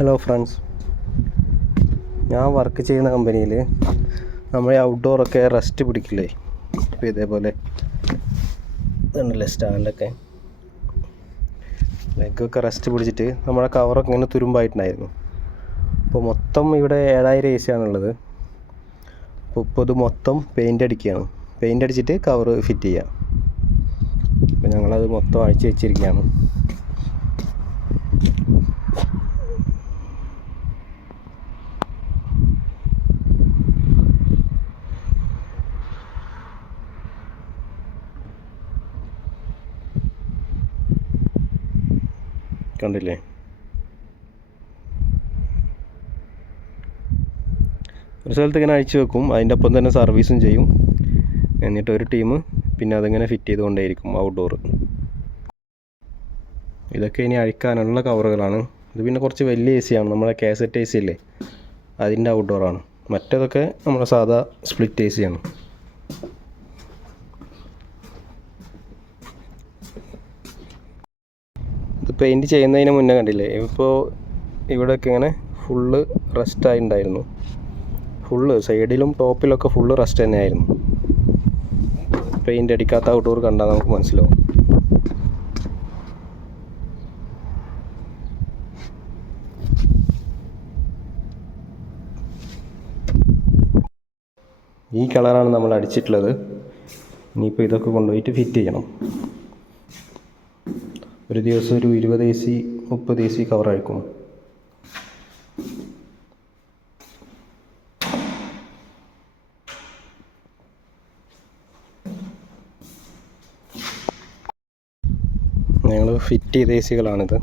Hello friends ഞാൻ work ചെയ്യുന്ന കമ്പനിയിൽ നമ്മൾ ഔട്ട്ഡോറൊക്കെ റെസ്റ്റ് പിടിക്കില്ലേ? ഇപ്പോൾ ഇതേപോലെ ഇതുണ്ടല്ലേ സ്റ്റാൻഡൊക്കെ ലെഗൊക്കെ റെസ്റ്റ് പിടിച്ചിട്ട് നമ്മുടെ കവറൊക്കെ ഇങ്ങനെ തുരുമ്പായിട്ടുണ്ടായിരുന്നു. അപ്പോൾ മൊത്തം ഇവിടെ ഏഴായിരം എ സി ആണുള്ളത്. അപ്പോൾ ഇപ്പോൾ ഇത് മൊത്തം പെയിന്റ് അടിക്കുകയാണ്. പെയിന്റ് അടിച്ചിട്ട് കവർ ഫിറ്റ് ചെയ്യാം. അപ്പോൾ ഞങ്ങളത് മൊത്തം അഴിച്ച് വെച്ചിരിക്കുകയാണ്. കണ്ടില്ലേ? ഒരു സ്ഥലത്ത് ഇങ്ങനെ അഴിച്ചു വെക്കും അതിന്റെ ഒപ്പം തന്നെ സർവീസും ചെയ്യും. എന്നിട്ട് ഒരു ടീം പിന്നെ അതിങ്ങനെ ഫിറ്റ് ചെയ്തുകൊണ്ടേയിരിക്കും ഔട്ട്ഡോർ ഇതൊക്കെ ഇനി അഴിക്കാനുള്ള കവറുകളാണ് ഇത് പിന്നെ കുറച്ച് വലിയ എ സിയാണ് നമ്മുടെ കാസറ്റ് എ സി ഇല്ലേ അതിന്റെ ഔട്ട്ഡോറാണ് മറ്റേതൊക്കെ നമ്മുടെ സാധാ സ്പ്ലിറ്റ് എ സിയാണ് പെയിന്റ് ചെയ്യുന്നതിന് മുന്നേ കണ്ടില്ലേ? ഇപ്പോൾ ഇവിടെയൊക്കെ ഇങ്ങനെ ഫുള്ള് റെസ്റ്റായി ഉണ്ടായിരുന്നു ഫുള്ള് സൈഡിലും ടോപ്പിലൊക്കെ ഫുള്ള് റെസ്റ്റ് തന്നെയായിരുന്നു. പെയിന്റ് അടിക്കാത്ത ഔട്ട്ഡോർ കണ്ടാൽ നമുക്ക് മനസ്സിലാവും. ഈ കളറാണ് നമ്മൾ അടിച്ചിട്ടുള്ളത്. ഇനിയിപ്പോൾ ഇതൊക്കെ കൊണ്ടുപോയിട്ട് ഫിറ്റ് ചെയ്യണം. ഒരു ദിവസം ഒരു ഇരുപത് എ സി മുപ്പത് എ സി കവർ അയക്കും ഞങ്ങൾ ഫിറ്റ് ചെയ്ത എ സികളാണിത്